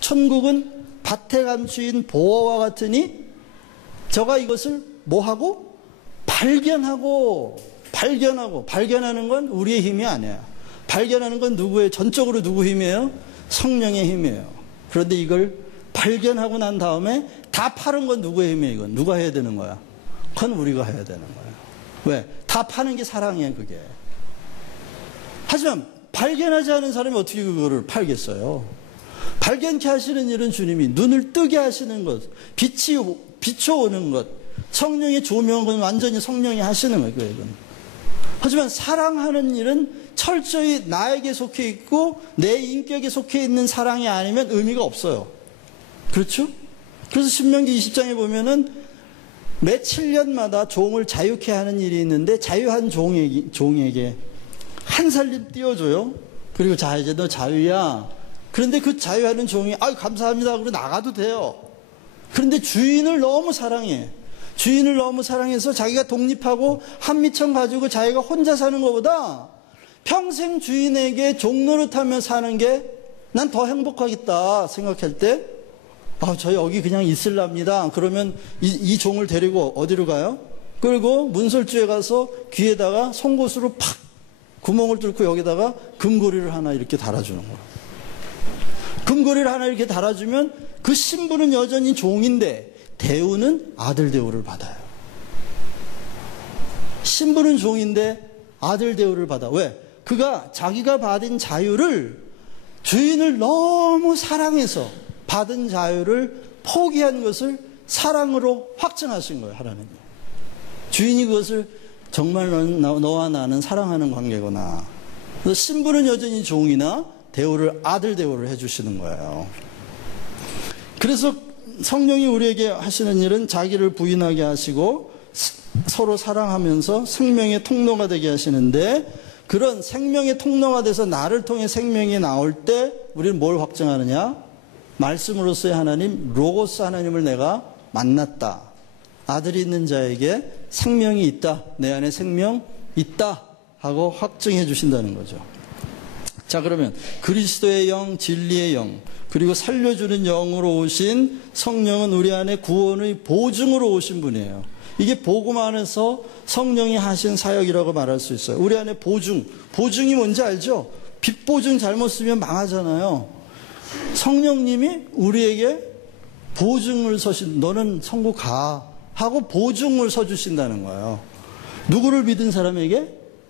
천국은 밭에 감추인 보화와 같으니 저가 이것을 뭐하고? 발견하는 건 우리의 힘이 아니야. 발견하는 건 누구의, 전적으로 누구 힘이에요? 성령의 힘이에요. 그런데 이걸 발견하고 난 다음에 다 파는 건 누구의 힘이에요? 이건 누가 해야 되는 거야? 그건 우리가 해야 되는 거예요. 왜? 다 파는 게 사랑이에요, 그게. 하지만 발견하지 않은 사람이 어떻게 그거를 팔겠어요? 발견케 하시는 일은 주님이, 눈을 뜨게 하시는 것, 빛이 비춰오는 것, 성령의 조명은 완전히 성령이 하시는 거예요, 이건. 하지만 사랑하는 일은 철저히 나에게 속해 있고 내 인격에 속해 있는 사랑이 아니면 의미가 없어요. 그렇죠? 그래서 신명기 20장에 보면은 매 7년마다 종을 자유케 하는 일이 있는데, 자유한 종에게 한 살림 띄워줘요. 그리고 자, 이제 너 자유야. 그런데 그 자유하는 종이 감사합니다 그러고 나가도 돼요. 그런데 주인을 너무 사랑해. 주인을 너무 사랑해서 자기가 독립하고 한미천 가지고 자기가 혼자 사는 것보다 평생 주인에게 종노릇하며 사는 게 난 더 행복하겠다 생각할 때, 저 여기 그냥 있을랍니다. 그러면 이 종을 데리고 어디로 가요? 끌고 문설주에 가서 귀에다가 송곳으로 팍 구멍을 뚫고 여기다가 금고리를 하나 이렇게 달아주는 거예요. 금고리를 하나 이렇게 달아주면 그 신부는 여전히 종인데 대우는 아들 대우를 받아요. 신부는 종인데 아들 대우를 받아. 왜? 그가 자기가 받은 자유를, 주인을 너무 사랑해서 받은 자유를 포기한 것을 사랑으로 확증하신 거예요, 하나님이. 주인이 그것을 정말 너와 나는 사랑하는 관계구나. 그래서 신부는 여전히 종이나 대우를, 아들 대우를 해주시는 거예요. 그래서 성령이 우리에게 하시는 일은 자기를 부인하게 하시고 서로 사랑하면서 생명의 통로가 되게 하시는데, 그런 생명의 통로가 돼서 나를 통해 생명이 나올 때 우리는 뭘 확증하느냐? 말씀으로서의 하나님, 로고스 하나님을 내가 만났다. 아들이 있는 자에게 생명이 있다. 내 안에 생명 있다 하고 확증해 주신다는 거죠. 자, 그러면 그리스도의 영, 진리의 영, 그리고 살려주는 영으로 오신 성령은 우리 안에 구원의 보증으로 오신 분이에요. 이게 복음 안에서 성령이 하신 사역이라고 말할 수 있어요. 우리 안에 보증이 뭔지 알죠? 빚보증 잘못 쓰면 망하잖아요. 성령님이 우리에게 보증을 너는 천국 가 하고 보증을 서주신다는 거예요. 누구를 믿은 사람에게?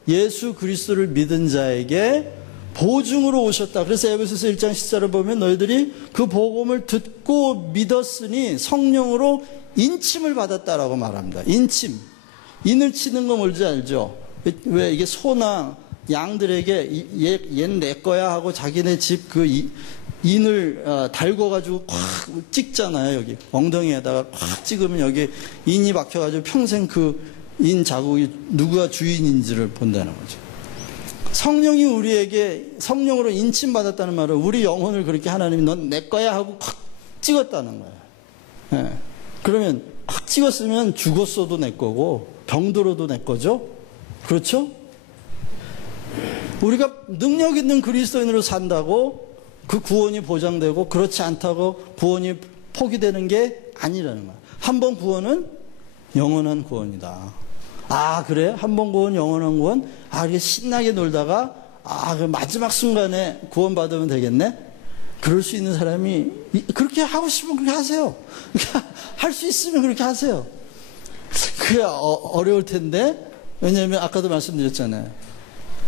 예수 그리스도를 믿은 자에게 보증으로 오셨다. 그래서 에베소서 1장 10절을 보면 너희들이 그 복음을 듣고 믿었으니 성령으로 인침을 받았다라고 말합니다. 인침. 인을 치는 거 뭔지 알죠? 왜 이게 소나 양들에게 얘는 내 거야 하고 자기네 집 그 인을 달궈가지고 콱 찍잖아요. 여기 엉덩이에다가 콱 찍으면 여기 인이 박혀가지고 평생 그 인 자국이 누구가 주인인지를 본다는 거죠. 성령이 우리에게 성령으로 인침받았다는 말은 우리 영혼을 그렇게 하나님이 넌 내 거야 하고 콱 찍었다는 거예요. 네. 그러면 콱 찍었으면 죽었어도 내 거고 병들어도 내 거죠. 그렇죠? 우리가 능력 있는 그리스도인으로 산다고 그 구원이 보장되고 그렇지 않다고 구원이 포기되는 게 아니라는 거예요. 한 번 구원은 영원한 구원이다. 그래? 한 번 구원, 영원한 구원? 이게 신나게 놀다가 그 마지막 순간에 구원받으면 되겠네? 그럴 수 있는 사람이, 그렇게 하고 싶으면 그렇게 하세요. 할 수 있으면 그렇게 하세요. 그게 어려울 텐데, 왜냐하면 아까도 말씀드렸잖아요.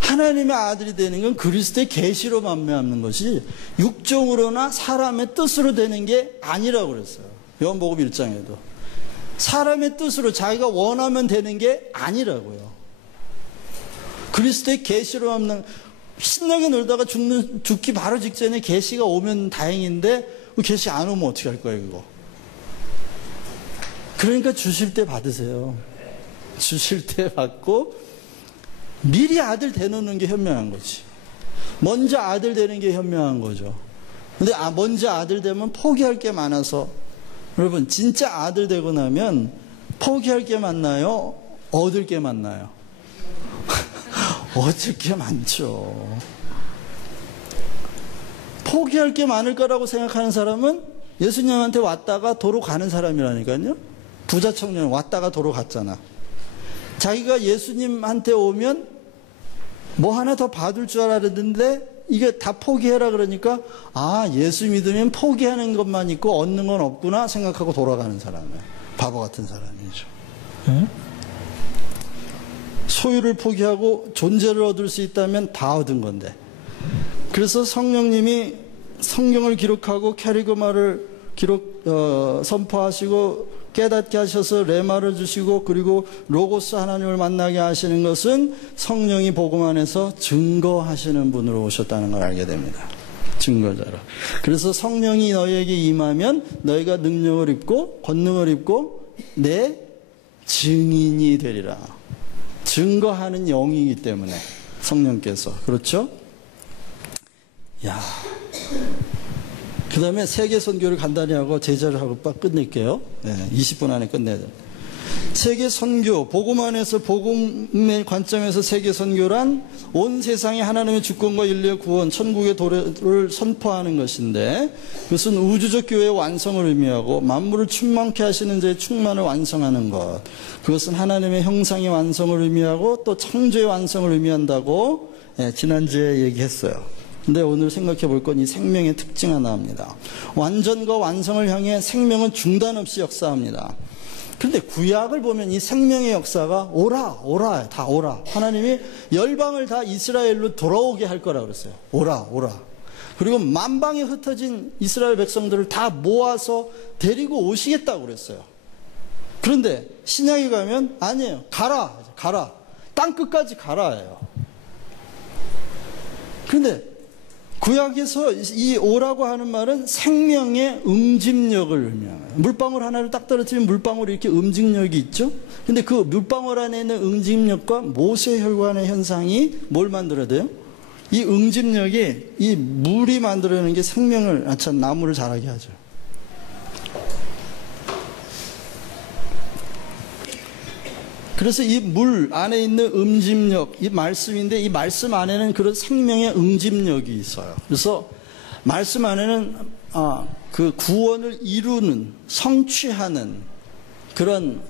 하나님의 아들이 되는 건 그리스도의 계시로 만미하는 것이 육정으로나 사람의 뜻으로 되는 게 아니라고 그랬어요. 요한복음 1장에도. 사람의 뜻으로 자기가 원하면 되는 게 아니라고요. 그리스도의 계시로 만미하는, 신나게 놀다가 죽기 바로 직전에 계시가 오면 다행인데 그 계시 안 오면 어떻게 할 거예요, 그거? 그러니까 주실 때 받으세요. 주실 때 받고 미리 아들 되놓는 게 현명한 거지. 먼저 아들 되는 게 현명한 거죠. 근데 먼저 아들 되면 포기할 게 많아서, 여러분 진짜 아들 되고 나면 포기할 게 많나요? 얻을 게 많나요? 얻을 게 많죠. 포기할 게 많을 거라고 생각하는 사람은 예수님한테 왔다가 도로 가는 사람이라니까요. 부자 청년 왔다가 도로 갔잖아. 자기가 예수님한테 오면 뭐 하나 더 받을 줄 알았는데 이게 다 포기해라 그러니까 예수 믿으면 포기하는 것만 있고 얻는 건 없구나 생각하고 돌아가는 사람이에요. 바보 같은 사람이죠. 네? 소유를 포기하고 존재를 얻을 수 있다면 다 얻은 건데. 그래서 성령님이 성경을 기록하고 캐리그마를 선포하시고 깨닫게 하셔서 레마를 주시고 그리고 로고스 하나님을 만나게 하시는 것은 성령이 복음 안에서 증거하시는 분으로 오셨다는 걸 알게 됩니다. 증거자로. 그래서 성령이 너희에게 임하면 너희가 능력을 입고 권능을 입고 내 증인이 되리라. 증거하는 영이기 때문에 성령께서. 그렇죠? 그 다음에 세계 선교를 간단히 하고 제자를 하고 끝낼게요. 20분 안에 끝내야 돼요. 세계 선교, 복음 안에서 복음의 관점에서 세계 선교란 온 세상에 하나님의 주권과 인류의 구원, 천국의 도래를 선포하는 것인데 그것은 우주적 교회의 완성을 의미하고 만물을 충만케 하시는 자의 충만을 완성하는 것. 그것은 하나님의 형상의 완성을 의미하고 또 창조의 완성을 의미한다고 지난주에 얘기했어요. 근데 오늘 생각해 볼 건 이 생명의 특징 하나입니다. 완전과 완성을 향해 생명은 중단 없이 역사합니다. 그런데 구약을 보면 이 생명의 역사가 오라, 다 오라. 하나님이 열방을 다 이스라엘로 돌아오게 할 거라 그랬어요. 오라. 그리고 만방에 흩어진 이스라엘 백성들을 다 모아서 데리고 오시겠다고 그랬어요. 그런데 신약에 가면 아니에요. 가라. 땅 끝까지 가라예요. 그런데 구약에서 이 오라고 하는 말은 생명의 응집력을 의미합니다. 물방울 하나를 딱 떨어뜨리면 물방울이 이렇게 응집력이 있죠. 근데 그 물방울 안에 있는 응집력과 모세혈관의 현상이 뭘 만들어야 돼요? 이 응집력이 이 물이 만들어내는 게 생명을, 나무를 자라게 하죠. 그래서 이 물 안에 있는 응집력, 이 말씀인데 이 말씀 안에는 그런 생명의 응집력이 있어요. 그래서 말씀 안에는 그 구원을 이루는, 성취하는 그런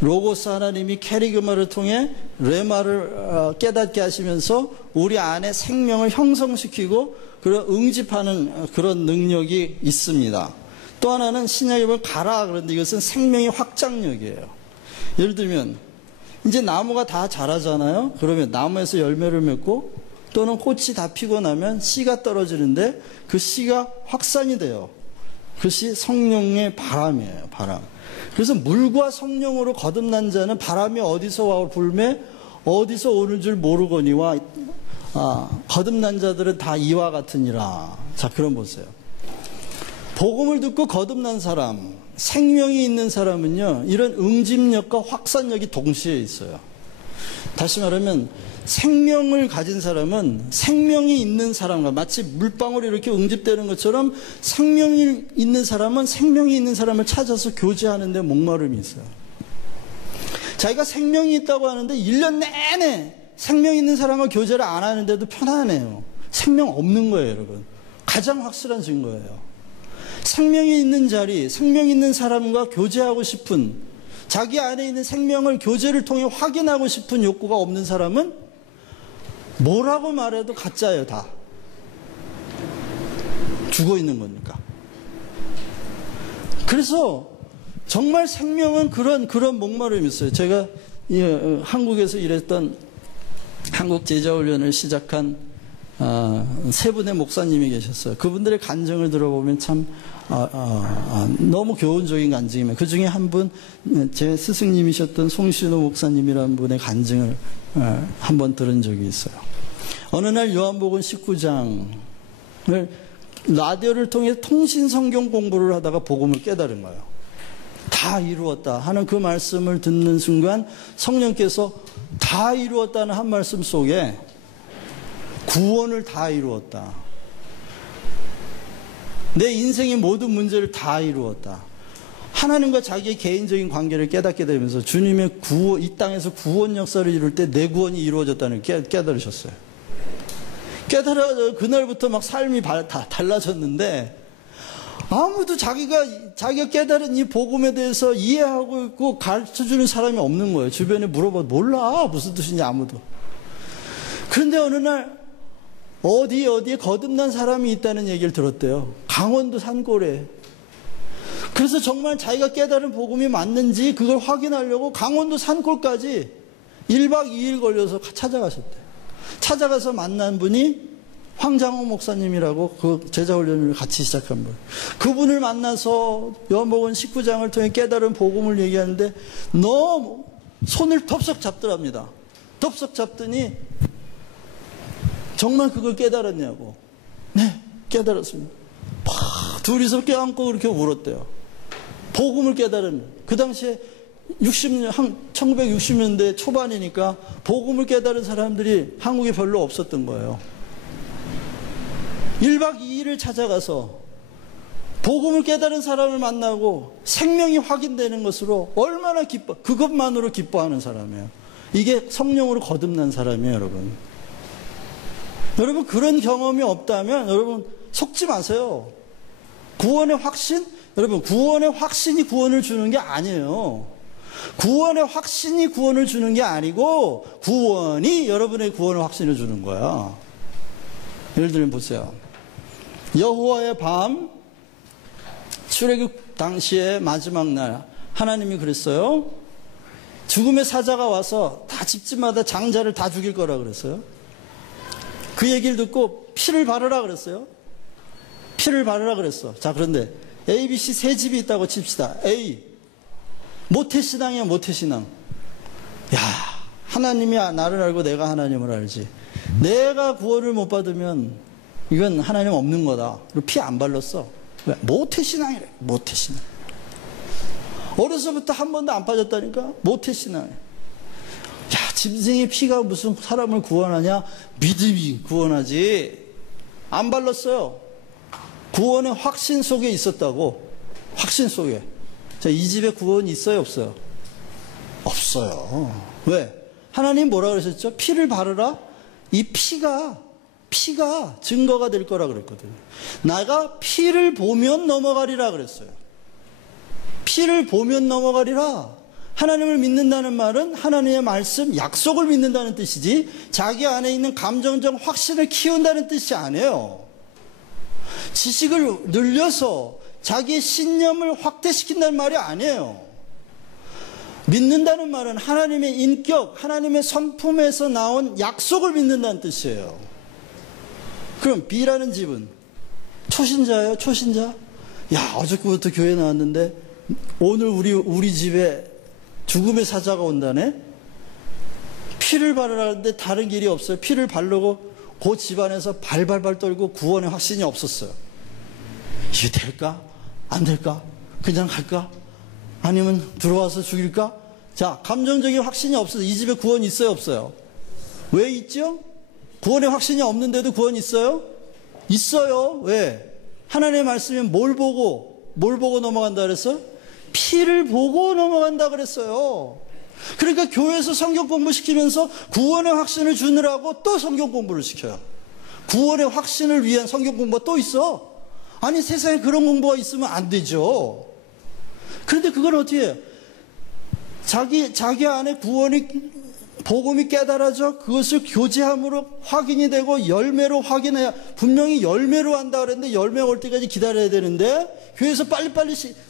로고스 하나님이 캐리그마를 통해 레마를 깨닫게 하시면서 우리 안에 생명을 형성시키고 그런 응집하는 그런 능력이 있습니다. 또 하나는 신약에 보면 가라 그런데 이것은 생명의 확장력이에요. 예를 들면 이제 나무가 다 자라잖아요. 그러면 나무에서 열매를 맺고 또는 꽃이 다 피고 나면 씨가 떨어지는데 그 씨가 확산이 돼요. 그것이 성령의 바람이에요. 바람. 그래서 물과 성령으로 거듭난 자는 바람이 어디서 와 불매 어디서 오는 줄 모르거니와 거듭난 자들은 다 이와 같으니라. 자, 그럼 보세요. 복음을 듣고 거듭난 사람, 생명이 있는 사람은요, 이런 응집력과 확산력이 동시에 있어요. 다시 말하면 생명을 가진 사람은 생명이 있는 사람과 마치 물방울이 이렇게 응집되는 것처럼 생명이 있는 사람은 생명이 있는 사람을 찾아서 교제하는 데 목마름이 있어요. 자기가 생명이 있다고 하는데 1년 내내 생명 있는 사람과 교제를 안 하는데도 편안해요. 생명 없는 거예요, 여러분. 가장 확실한 증거예요. 생명이 있는 자리, 생명 있는 사람과 교제하고 싶은, 자기 안에 있는 생명을 교제를 통해 확인하고 싶은 욕구가 없는 사람은 뭐라고 말해도 가짜예요, 다. 죽어 있는 거니까. 그래서 정말 생명은 그런 목마름이 있어요. 제가 한국에서 일했던 한국 제자훈련을 시작한 세 분의 목사님이 계셨어요. 그분들의 간증을 들어보면 참 너무 교훈적인 간증이면 그 중에 한 분, 제 스승님이셨던 송신호 목사님이라는 분의 간증을 한번 들은 적이 있어요. 어느 날 요한복음 19장을 라디오를 통해 통신 성경 공부를 하다가 복음을 깨달은 거예요. 다 이루었다 하는 그 말씀을 듣는 순간 성령께서 다 이루었다는 한 말씀 속에 구원을 다 이루었다. 내 인생의 모든 문제를 다 이루었다. 하나님과 자기의 개인적인 관계를 깨닫게 되면서 주님의 이 땅에서 구원 역사를 이룰 때 내 구원이 이루어졌다는 걸 깨달으셨어요. 깨달아 그날부터 막 삶이 다 달라졌는데, 아무도 자기가 깨달은 이 복음에 대해서 이해하고 있고 가르쳐주는 사람이 없는 거예요. 주변에 물어봐도 몰라, 무슨 뜻인지 아무도. 그런데 어느 날 어디에 거듭난 사람이 있다는 얘기를 들었대요. 강원도 산골에. 그래서 정말 자기가 깨달은 복음이 맞는지 그걸 확인하려고 강원도 산골까지 1박 2일 걸려서 찾아가셨대요. 찾아가서 만난 분이 황장호 목사님이라고 그 제자훈련을 같이 시작한 분. 그분을 만나서 요한복음 19장을 통해 깨달은 복음을 얘기하는데 너무 손을 덥석 잡더랍니다. 덥석 잡더니 정말 그걸 깨달았냐고. 네, 깨달았습니다. 막 둘이서 껴안고 그렇게 울었대요. 복음을 깨달은, 그 당시에 1960년대 초반이니까 복음을 깨달은 사람들이 한국에 별로 없었던 거예요. 1박 2일을 찾아가서 복음을 깨달은 사람을 만나고 생명이 확인되는 것으로 얼마나 그것만으로 기뻐하는 사람이에요. 이게 성령으로 거듭난 사람이에요, 여러분. 여러분, 그런 경험이 없다면 여러분 속지 마세요. 구원의 확신? 여러분, 구원의 확신이 구원을 주는 게 아니에요. 구원의 확신이 구원을 주는 게 아니고 구원이 여러분의 구원의 확신을 주는 거야. 예를 들면 보세요. 여호와의 밤, 출애굽 당시의 마지막 날 하나님이 그랬어요. 죽음의 사자가 와서 다 집집마다 장자를 다 죽일 거라 그랬어요. 그 얘기를 듣고 피를 바르라 그랬어요. 피를 바르라 그랬어. 자, 그런데 A, B, C 세 집이 있다고 칩시다. A, 모태신앙이야, 모태신앙. 야, 하나님이 나를 알고 내가 하나님을 알지. 내가 구원을 못 받으면 이건 하나님 없는 거다. 그리고 피 안 발랐어. 왜? 모태신앙이래. 모태신앙. 어려서부터 한 번도 안 빠졌다니까? 모태신앙. 야, 짐승의 피가 무슨 사람을 구원하냐? 믿음이 구원하지. 안 발랐어요. 구원의 확신 속에 있었다고. 확신 속에. 자, 이 집에 구원이 있어요, 없어요? 없어요. 왜? 하나님 뭐라 그러셨죠? 피를 바르라. 이 피가 증거가 될 거라 그랬거든요. 나가 피를 보면 넘어가리라 그랬어요. 피를 보면 넘어가리라. 하나님을 믿는다는 말은 하나님의 말씀, 약속을 믿는다는 뜻이지 자기 안에 있는 감정적 확신을 키운다는 뜻이 아니에요. 지식을 늘려서 자기의 신념을 확대시킨다는 말이 아니에요. 믿는다는 말은 하나님의 인격, 하나님의 성품에서 나온 약속을 믿는다는 뜻이에요. 그럼 B라는 집은 초신자예요? 초신자? 야, 어저께부터 교회 나왔는데 오늘 우리 집에 죽음의 사자가 온다네? 피를 바르라는데 다른 길이 없어요. 피를 바르고 그 집안에서 발발발 떨고 구원의 확신이 없었어요. 이게 될까? 안 될까? 그냥 갈까? 아니면 들어와서 죽일까? 자, 감정적인 확신이 없어서 이 집에 구원이 있어요, 없어요? 왜 있죠? 구원의 확신이 없는데도 구원이 있어요? 있어요. 왜? 하나님의 말씀이 뭘 보고 넘어간다 그랬어요? 피를 보고 넘어간다 그랬어요. 그러니까 교회에서 성경 공부 시키면서 구원의 확신을 주느라고 또 성경 공부를 시켜요. 구원의 확신을 위한 성경 공부가 또 있어. 아니, 세상에 그런 공부가 있으면 안 되죠. 그런데 그건 어떻게 해요? 자기 안에 복음이 깨달아져 그것을 교제함으로 확인이 되고 열매로 확인해야, 분명히 열매로 한다 그랬는데 열매 올 때까지 기다려야 되는데 교회에서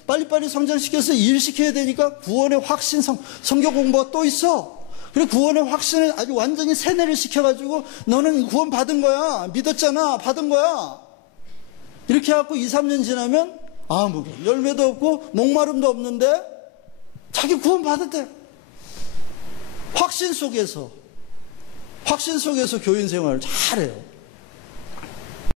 빨리빨리 성장시켜서 일시켜야 되니까 구원의 확신 성경 공부가 또 있어. 그리고 구원의 확신을 아주 완전히 세뇌를 시켜가지고 너는 구원 받은 거야, 믿었잖아, 받은 거야, 이렇게 해갖고 2, 3년 지나면 아무 열매도 없고 목마름도 없는데 자기 구원 받았대. 확신 속에서 교인 생활을 잘해요.